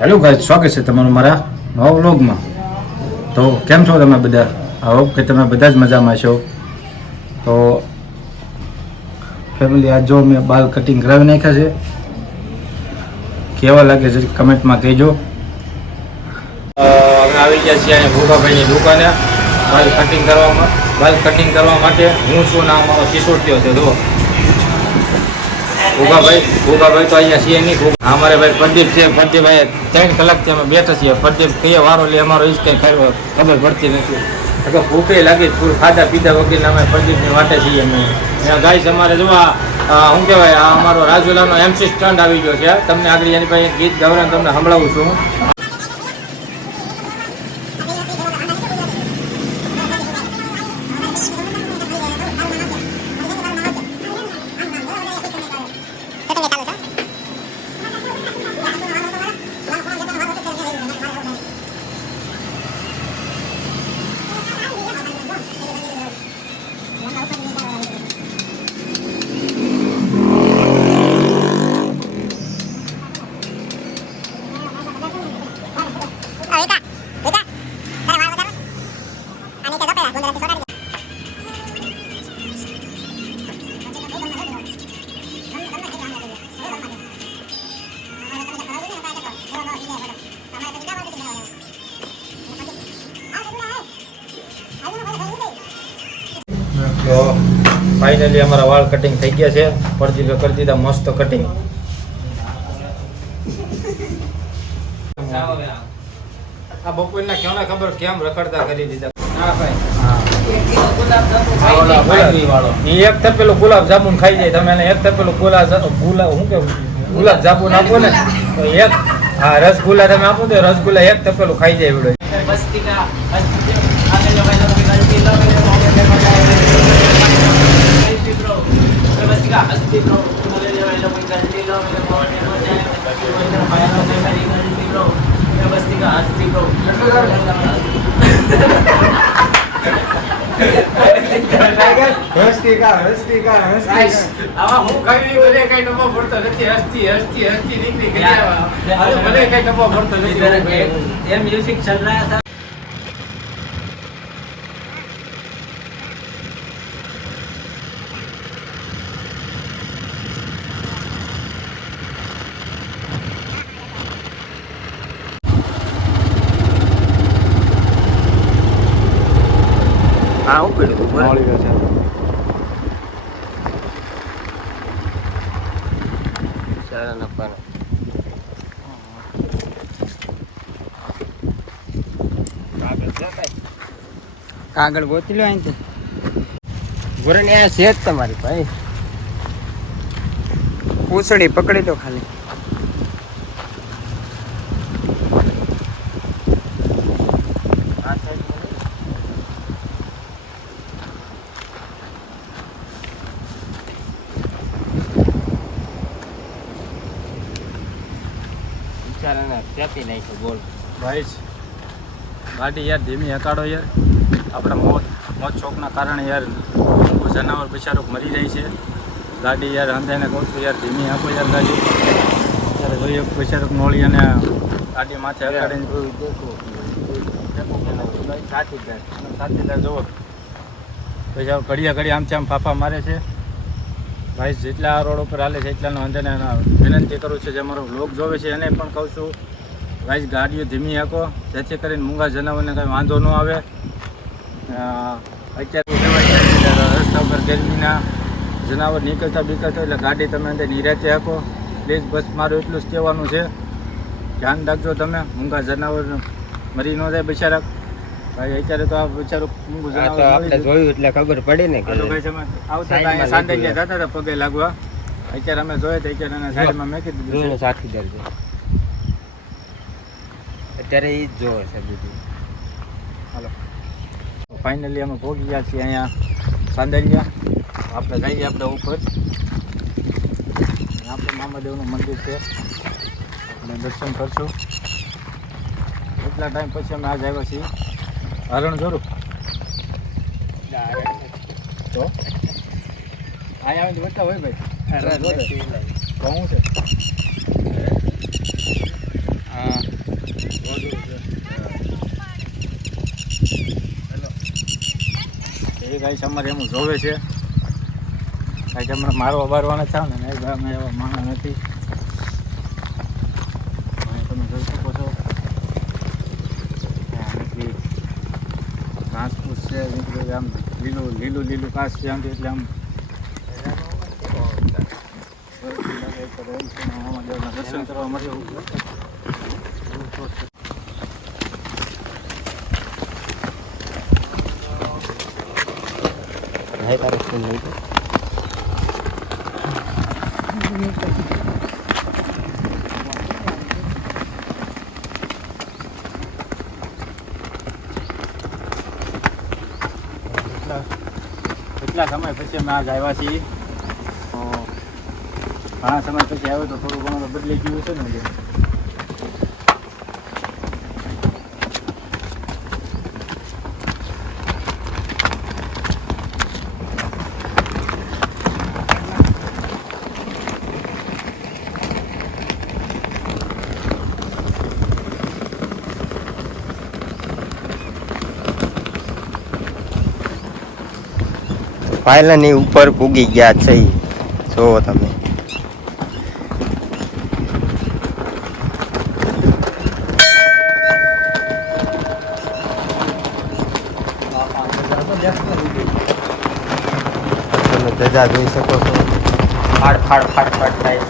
Hello ગાઈ સ્વાગત છે તમારું મારા નવા વ્લોગમાં. તો કેમ છો તમે બધા? આવો કે તમે બધા જ મજામાં છો. તો ફેમિલી આજ જો મેં બાલ કટિંગ કરાવી નાખ્યા છે. કેવા લાગે છે કમેન્ટમાં કહેજો. અમે આવી ગયા છીએ અહીંયા ભૂખાભાઈની દુકાને બાલ કટિંગ કરવામાં. બાલ કટિંગ કરવા માટે હું છું નામ મારો સિસોટીઓ છે જો ભૂખાભાઈ ભોગાભાઈ તો અહીંયા છીએ નહીં. અમારે ભાઈ પ્રદીપ છે પ્રદીપભાઈ ત્રણ કલાકથી અમે બેઠા છીએ. પ્રદીપ કહીએ, વારો લે, અમારો ઈજ કંઈ ખબર પડતી નથી. એટલે ભૂખે લાગી ફૂલ ખાધા પીધા વગેરે અમે પ્રદીપની વાટે છીએ અમે. ત્યાં ગાઈસ અમારે જોવા શું કહેવાય, આ અમારો રાજુલાનો એમસી સ્ટન્ડ આવી ગયો છે. તમને આગળ એની પાસે ગીત ગવરાન તમને સંભળાવું છું. ફાઇનલી અમારા વાળ કટિંગ થઈ ગયા છે. પરજીલો કરી દીધા મસ્ત કટિંગ આ બપોરના ક્યાં ખબર કેમ રખડતા કરી દીધા? એક થપેલો ગુલાબ જામુન ખાઈ જાય. તમે એને એક થપેલો ગુલાબ ગુલાબ શું કે ગુલાબ જામુન આપો ને. તો એક હા રસગુલ્લા તમે આપો તો રસગુલ્લા એક તપેલું ખાઈ જાય એવડો. ಮಾನಸಿಕ આવા હું કઈ મને કઈ નમો પડતો નથી હસતી હસતી હસતી નીકળી ગયા મને કઈ નમો નથી એમ મ્યુઝિક ચલ રહ્યા હા હું કર્યું મળી ગયો છે. સારા નફાનો. કાગળ ગોતી લો અહીંથી. ગુરણ આ છે જ તમારી ભાઈ પૂછડી પકડી લો ખાલી. બિચારાને નાખ્યું બોલ. ભાઈ ગાડી યાર ધીમી હકાડો યાર. આપણા મોત મોત ચોકના કારણે યાર જનાવર બિચારો મરી જાય છે. ગાડી યાર અંધાઈને કહું છું યાર ધીમી આપો યાર ગાડી. ત્યારે જોઈએ બિચારો નોળી અને ગાડી માથે હકાડીને સાથીદાર સાથીદાર જુઓ. પછી ઘડિયા ઘડી આમ આમ ફાફા મારે છે. ભાઈ જેટલા આ રોડ ઉપર હાલે છે એટલાનો અંદરને વિનંતી કરું છું જે અમારો વ્લોગ જોવે છે એને પણ કહું છું. ભાઈ ગાડીઓ ધીમી હાકો જેથી કરીને મૂંગા જનાવરને કંઈ વાંધો ન આવે. અત્યારે રસ્તા ઉપર ગરમીના જનાવર નીકળતા બીકળતા એટલે ગાડી તમે અંદર નિરાતે હાકો પ્લીઝ બસ મારું એટલું જ કહેવાનું છે. ધ્યાન રાખજો તમે. મૂંગા જનાવર મરી ન જાય બિચારા. ભાઈ અત્યારે તો આ બિચારું મૂંગું જનાવર આપણે જોયું એટલે ખબર પડી ને તો ભાઈ તમે આવતા હતા સાંડલિયા જતા હતા પગે લાગવા. અત્યારે અમે જોઈએ તો અત્યારે સાઈડમાં મેં કીધું સાથી છે. અત્યારે એ જ જોવે છે બધું. હાલો. ફાઇનલી અમે પહોંચી ગયા છીએ અહીંયા સાંદલિયા. આપણે જઈએ આપણે ઉપર. આપણે મામાદેવનું મંદિર છે. અને દર્શન કરશું. એટલા ટાઈમ પછી અમે આજ આવ્યા છીએ હરણ જોરું તો? અહીંયા બતાવો હોય ભાઈ. કહું છે હા ગાય અમારે એમ જોવે છે. કાંઈ કે મારવા બારવાના થાવ ને નહીં અમે એવા માણા નથી. તમે જોઈ શકો છો. આ ઘાસ ફૂસ છે આમ લીલું લીલું લીલું ઘાસ છે આમ, એટલે આમ દર્શન કરવા મળે એવું હે તારે ફોન કેટલા સમય પછી અમે આજ આવ્યા છીએ. ઘણા સમય પછી આવ્યો તો થોડું ઘણું તો બદલી ગયું છે ને બધું. ની ઉપર પૂગી ગયા છે જુઓ તમે. તમે ધજા જોઈ શકો છો. ફાડ ફાડ ફાડ ફાડ થાય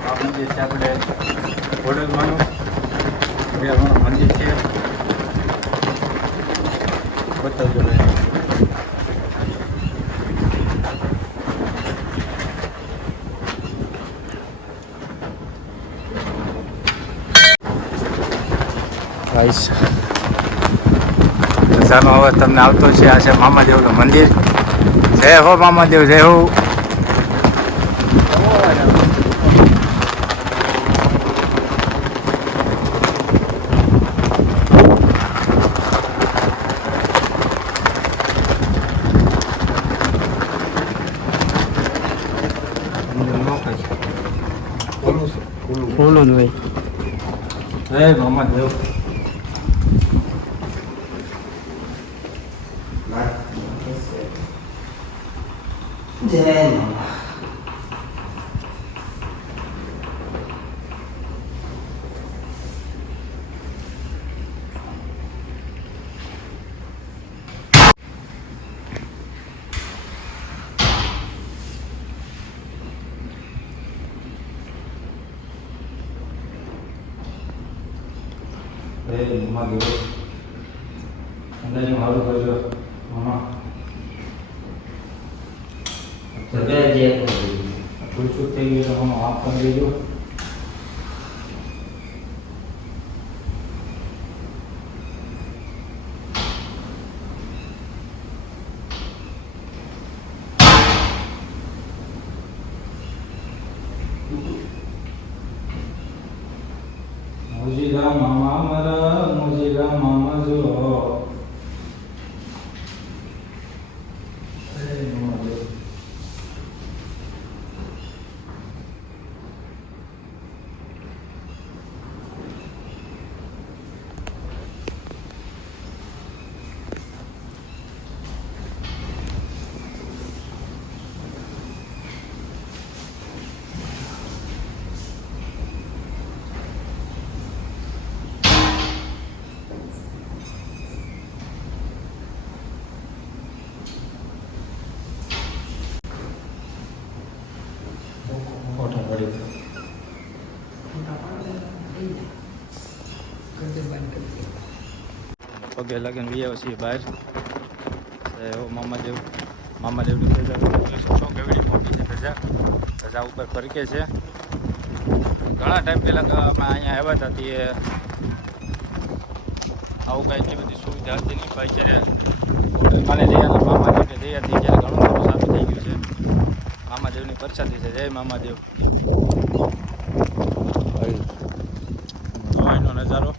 આ મંદિર છે આપણે ખોડલમાનું ખોડિયારમાંનું મંદિર છે બતાવજો ગાઈસ તમને આવતો છે આ છે મામાદેવનું મંદિર. જય હો મામાદેવ જય હો. ખોલું જ હોય જય મામાદેવ જય મામા જય મામાદેવ અંદાજનું સારું કરજો. મામા. ભૂલ ચૂક થઈ ગઈ તો મામા માફ કરી દેજો. મોજીલા મામા મારા મોજીલા મામા જો જય મામાદેવ ફોટા પડી પગે લગન વી છીએ બહાર. એવો મામાદેવ મામાદેવની ધજા જોઈ શકશો મોટી છે ધજા ધજા ઉપર ફરકે છે. ઘણા ટાઈમ પહેલાં અમે અહીંયા આવ્યા હતા તે આવું કાંઈ એટલી બધી સુવિધા હતી નહીં. ભાઈ અત્યારે હોટલમાં જઈ મામા મામાદેવને જઈ હતી ત્યારે ઘણું બધું સારું થઈ ગયું છે. મામાદેવની પરસાદી છે જય મામાદેવ. નજારો.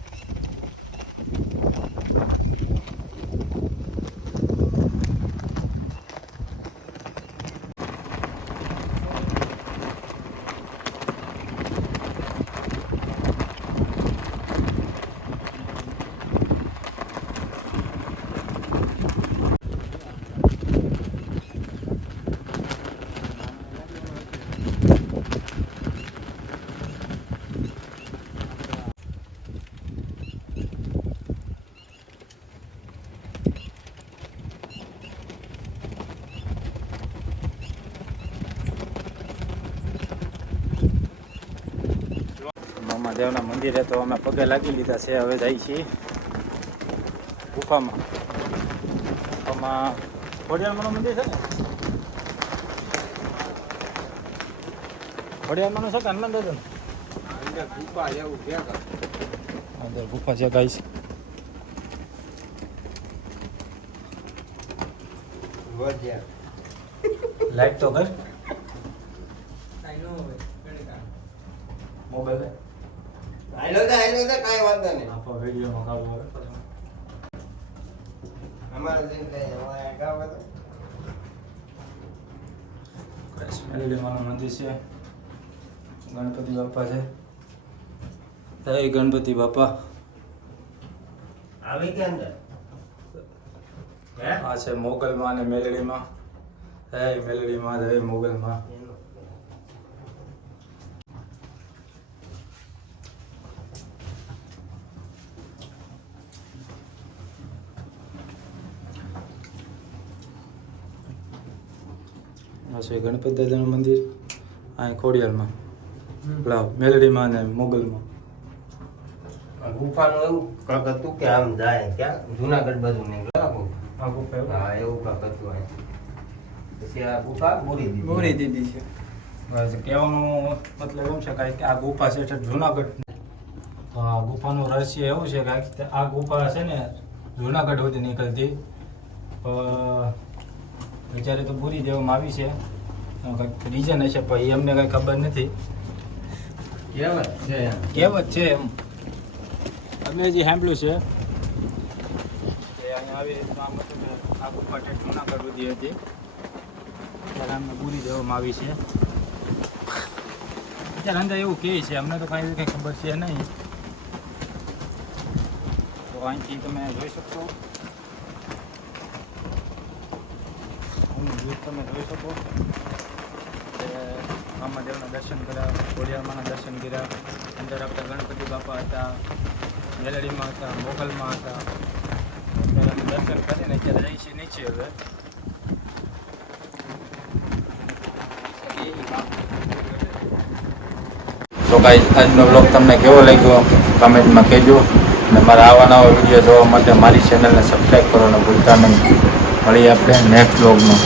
મહાદેવના મંદિરે તો અમે પગે લાગી લીધા છે હવે જઈએ છીએ ગુફામાં. ગુફામાં ખોડિયારમાંનું મંદિર છે? ને ખોડિયારમાંનું છે કે હનુમાન દાદા અંદર ગુફા છે છે. ગાઈસ લાઈટ તો કર. મોબાઈલ કાંઈ વાંધો નહીં. આપો વિડીયોમાં કાઢવું આવે અમારે જેમ કઈ અમારે ગાવ હતું. લેવાનું મંદિર છે. ગણપતિ બાપા છે. જય ગણપતિ બાપા. આવી કે અંદર? આ છે મોગલમાં અને મેલડીમાં. જય મેલડીમાં જય મોગલમાં. આ છે ગણપતિ દાદાનું મંદિર અહીં ખોડિયારમાં લાવ મેલડીમાં અને મોગલમાં. ગુફાનું એવું કાંક હતું કે આમ જાય ક્યાં? જુનાગઢ બાજુ આ ગુફા હા એવું કાંક હતું અહીં. પછી આ ગુફા બોરી દીધી. બોરી દીધી છે. બસ કહેવાનું મતલબ એમ છે કાંઈ કે આ ગુફા છે એટલે જુનાગઢ. તો આ ગુફાનું રહસ્ય એવું છે કાંઈક કે આ ગુફા છે ને જુનાગઢ સુધી નીકળતી. વિચારે તો પૂરી દેવામાં આવી છે. કંઈક રીઝન હશે પણ એ અમને કંઈ ખબર નથી. કહેવત છે કહેવત છે એમ. અમે જે સાંભળ્યું છે આવી રીતનું આમ હતું કે આ ગુફા ઠેઠ જુનાગઢ હતી. ત્યારે અમને પૂરી દેવામાં આવી છે. અત્યારે અંદર એવું કહે છે અમને તો કાંઈ કંઈ ખબર છે નહીં. તો અહીંથી તમે જોઈ શકશો. તમે જોઈ શકો. મામાદેવના દર્શન કર્યા ખોડિયારમાંના દર્શન કર્યા. અંદર આપણે ગણપતિ બાપા હતા, ગેલેરીમાં હતા, મોગલમાં હતા. દર્શન કરીને અત્યારે જઈએ છીએ નીચે હવે. તો ગાઈઝ આજનો બ્લોગ તમને કેવો લાગ્યો? કમેન્ટમાં કહેજો. અને મારા આવા નવા વીડિયો જોવા માટે મારી ચેનલને સબસ્ક્રાઈબ કરવાનું ભૂલતા નહીં. મળીએ આપણે નેક્સ્ટ બ્લોગમાં